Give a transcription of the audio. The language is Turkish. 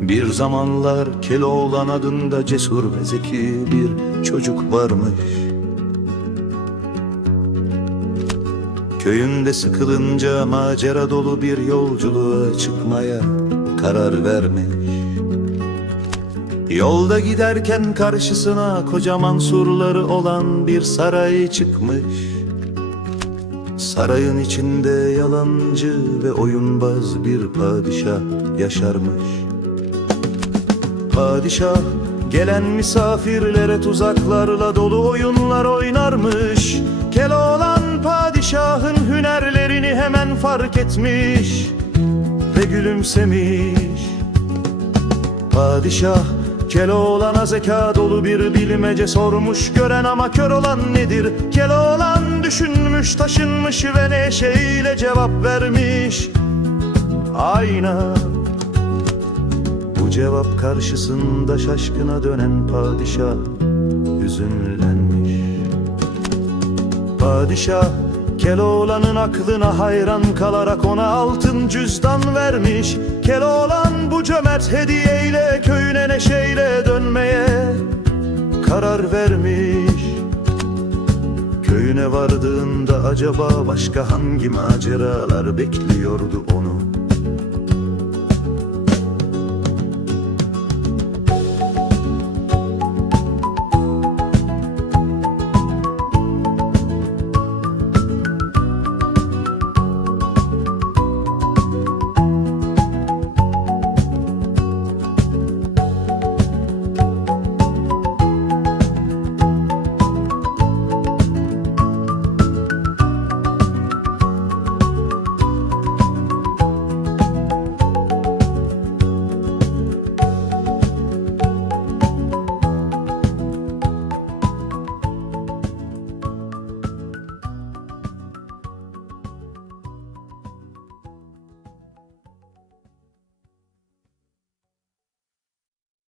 Bir zamanlar Keloğlan adında cesur ve zeki bir çocuk varmış. Köyünde sıkılınca macera dolu bir yolculuğa çıkmaya karar vermiş. Yolda giderken karşısına kocaman surları olan bir saray çıkmış. Sarayın içinde yalancı ve oyunbaz bir padişah yaşarmış Padişah gelen misafirlere tuzaklarla dolu oyunlar oynarmış. Keloğlan padişahın hünerlerini hemen fark etmiş Ve gülümsemiş. Padişah Keloğlan'a zeka dolu bir bilmece sormuş Gören ama kör olan nedir? Keloğlan düşünmüş taşınmış ve neşeyle cevap vermiş. Ayna Cevap karşısında şaşkına dönen padişah Hüzünlenmiş. Padişah Keloğlan'ın aklına hayran kalarak ona altın cüzdan vermiş. Keloğlan bu cömert hediyeyle köyüne neşeyle dönmeye karar vermiş. Köyüne vardığında acaba başka hangi maceralar bekliyordu onu